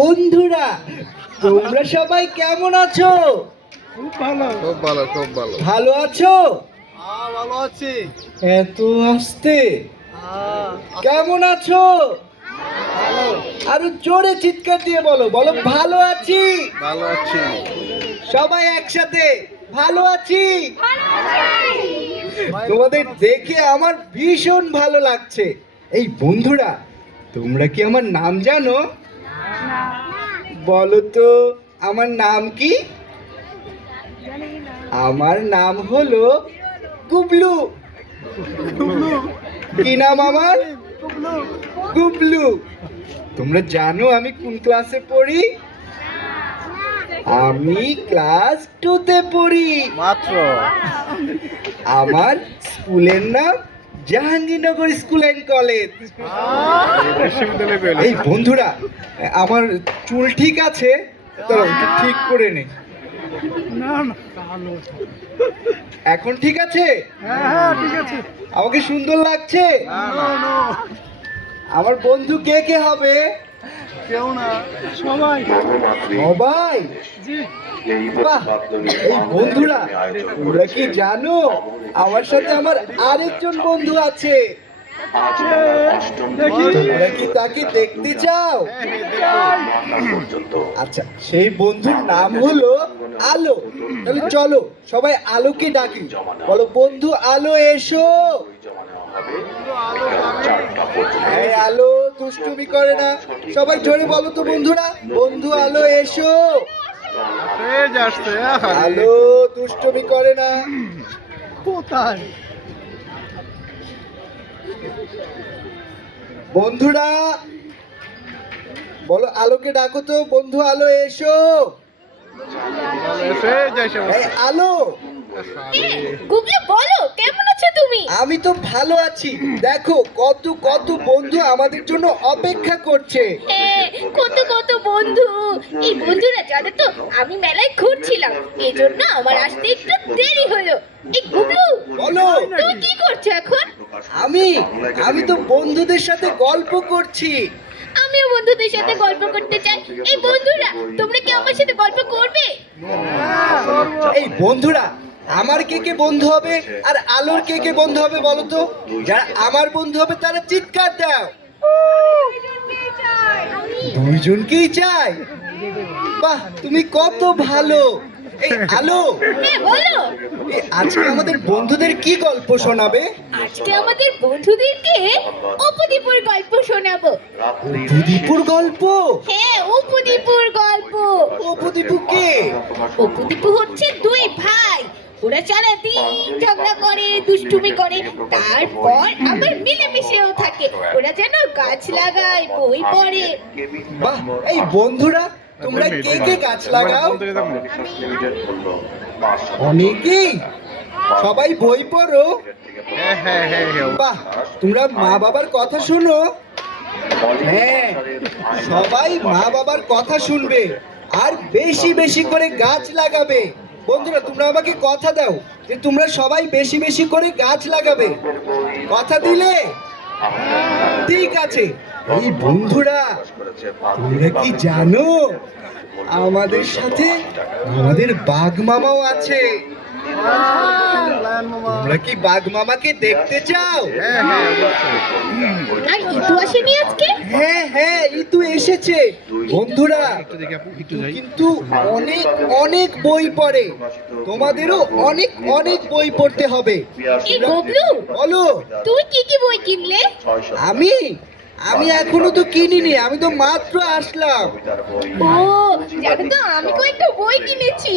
বন্ধুরা, তোমরা সবাই কেমন আছো? খুব ভালো, খুব ভালো, খুব ভালো। ভালো আছো? ভালো আছি। এত আসতে কেমন আছো? ভালো, আরো জোরে চিৎকার দিয়ে বলো, বলো ভালো আছি। ভালো আছি। সবাই একসাথে ভালো আছি। তোমাদের দেখে আমার ভীষণ ভালো লাগছে। এই বন্ধুরা, তোমরা কি আমার নাম জানো? বলো তো, আমার নাম কি? আমার নাম হলো গুবলু। কি নাম আমার? গুবলু। তোমরা জানো আমি কোন ক্লাসে পড়ি? আমি ক্লাস 2-তে পড়ি। মাত্র আমার স্কুলের নাম জাহাঙ্গীরনগর স্কুল অ্যান্ড কলেজ। এই বন্ধুরা, আমার চুল ঠিক আছে? চলো একটু ঠিক করে নে। এখন ঠিক আছে? হ্যাঁ, ঠিক আছে। আমাকে সুন্দর লাগছে? আমার বন্ধু কে কে হবে? কেউ না, সবাই। সবাই? জি। বাহ! এই বন্ধুরা, তোমরা কি জানো আমার সাথে আমার আরেকজন বন্ধু আছে? তোমরা কি তাকে দেখতে চাও? আচ্ছা, সেই বন্ধুর নাম হলো আলো। তাহলে চলো সবাই আলোকে ডাকি। বলো, বন্ধু আলো এসো। এই আলো দুষ্টুমি করে না। সবাই জোরে বলো তো বন্ধুরা, বন্ধু আলো এসো। আলো দুষ্টুমি করে না। কোথায়? বন্ধুরা বলো, আলোকে ডাকো তো, বন্ধু আলো এসো। এই আলো, গুগলি বলো, কেমন আছো তুমি? আমি তো ভালো আছি। দেখো কত কত বন্ধু আমাদের জন্য অপেক্ষা করছে। হ্যাঁ, কত কত বন্ধু। এই বন্ধুরা, জানো তো আমি মেলায় ঘুরছিলাম, এই জন্য আমার আসতে একটু দেরি হলো। এই গুগলু, বলো। তুমি কি করছো এখন? আমি আমি তো বন্ধুদের সাথে গল্প করছি। আমিও বন্ধুদের সাথে গল্প করতে চাই। এই বন্ধুরা, তোমরা কি আমার সাথে গল্প করবে? এই বন্ধুরা, আমার কে কে বন্ধু হবে আর আলোর কে কে বন্ধু হবে বলো তো? যারা আমার বন্ধু হবে তারা চিৎকার দাও। দুইজনকেই চাই? বাহ, তুমি কত ভালো। এই আলো, হ্যাঁ বলো। আজকে আমাদের বন্ধুদের কি গল্প শোনাবে? আজকে আমাদের বন্ধুদেরকে অপদীপুর গল্প শোনাবো। অপুদীপুর গল্প? হ্যাঁ, অপদীপুর গল্প। অপুদীপু কে? অপদীপু হচ্ছে দুই ভাই। ওরা সারাদিন ঝগড়া করে, দুষ্টুমি করে, তারপর আবার মিলেমিশেও থাকে। ওরা যেন গাছ লাগায়, বই পড়ে। বাহ, এই বন্ধুরা, তোমরা কে কে গাছ লাগাও? অনেকেই। সবাই বই পড়ো? বাহ, তোমরা মা বাবার কথা শোনো? হ্যাঁ, সবাই মা বাবার কথা শুনবে আর বেশি বেশি করে গাছ লাগাবে। বন্ধুরা, তোমরা আমাকে কথা দাও যে তোমরা সবাই বেশি বেশি করে গাছ লাগাবে। কথা দিলে? ঠিক আছে। এই বন্ধুরা, তোমরা কি জানো আমাদের সাথে আমাদের বাঘ মামাও আছে? তোমরা কি বাঘ মামাকে দেখতে চাও? আর ইতু আসেনি আজকে? হ্যাঁ হ্যাঁ, ইতু এসেছে। বন্ধুরা, কিন্তু অনেক অনেক বই পড়ে। তোমাদেরও অনেক অনেক বই পড়তে হবে। এই গবলু, বলো। তুই কি কি বই কিনলে? আমি আমি এখনো তো কিনিনি, আমি তো মাত্র আসলাম। ও, জানো তো আমি কয়েকটা বই কিনেছি।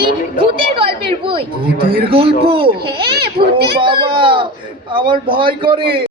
এই ভূতের গল্পের বই। ভূতের গল্প? হ্যাঁ, ও ভূতের বাবা, গল্প। আমার ভয় করে।